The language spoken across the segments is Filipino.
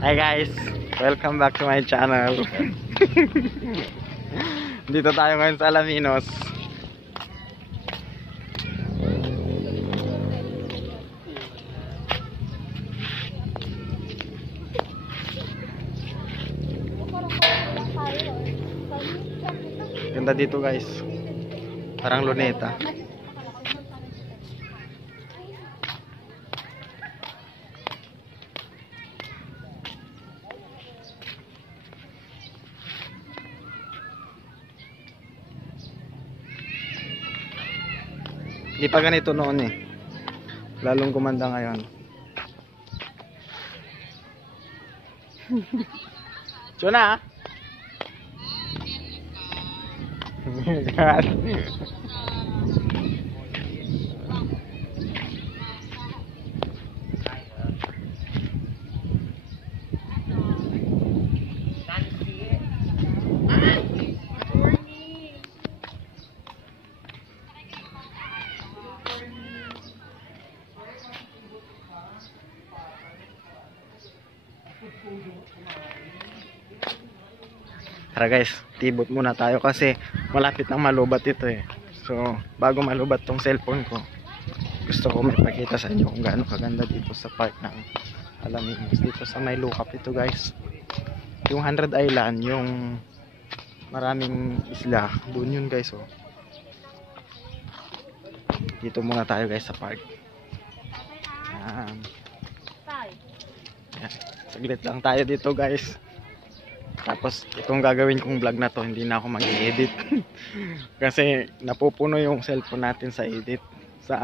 Hi guys, welcome back to my channel. Dito tayo ngayon sa Alaminos. Ganda dito guys, parang luneta. Hindi pa ganito noon eh. Lalong gumanda ngayon. Chuna! Tara guys, tibot muna tayo kasi malapit nang malubat ito eh. So, bago malubat tong cellphone ko, gusto ko may pakita sa inyo kung gaano kaganda dito sa park ng Alaminos. Dito sa may lukap ito guys. Yung 100 Island, yung maraming isla, doon yun guys oh. Dito muna tayo guys sa park. Yan. Yan. Saglit lang tayo dito guys. Tapos itong gagawin kong vlog na to, hindi na ako mag-edit. Kasi napupuno yung cellphone natin sa edit. Sa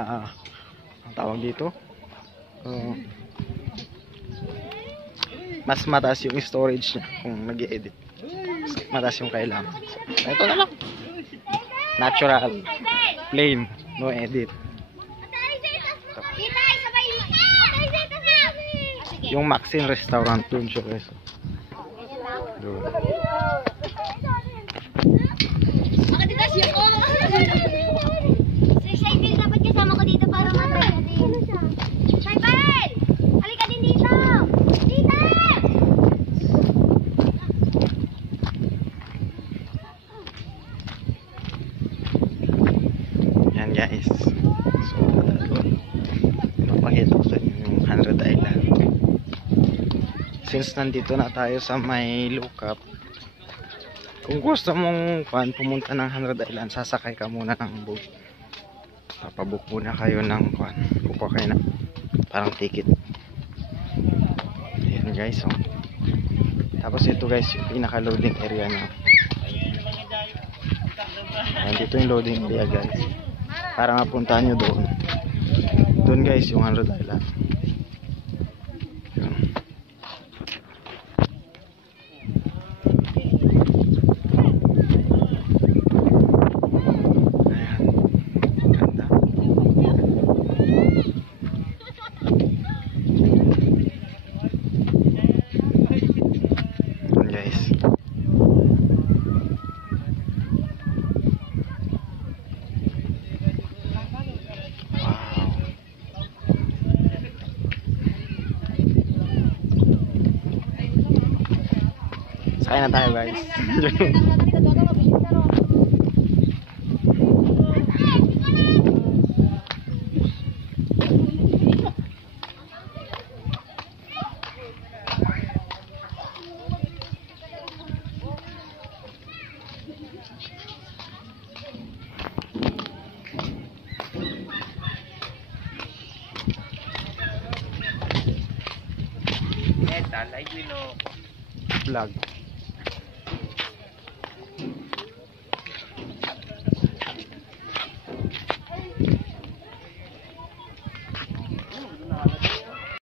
ang tawag dito. Mas mataas yung storage niya kung nag-edit. Mataas yung kailangan. So, ito na lang. Natural. Plain. No edit. Yung Maxine Restaurant dun siya guys. Makatitas yun ko. Sir Shaibil, dapat kasama ko dito para matry natin. Shaibil! Halika din dito! Dito! Yan guys. So, pinapakita ko sa inyo yung 100 Island. Since nandito na tayo sa may lukap, kung gusto mong pumunta ng 100 Island, sasakay ka muna ng boat. Papabook muna kayo ng kukuha kayo na parang ticket. Ayan guys oh. Tapos ito guys yung pinaka loading area na. Ayan, dito yung loading area guys, para mapuntahan nyo doon. Doon guys yung 100 Island. Sakay na tayo guys. Vlog.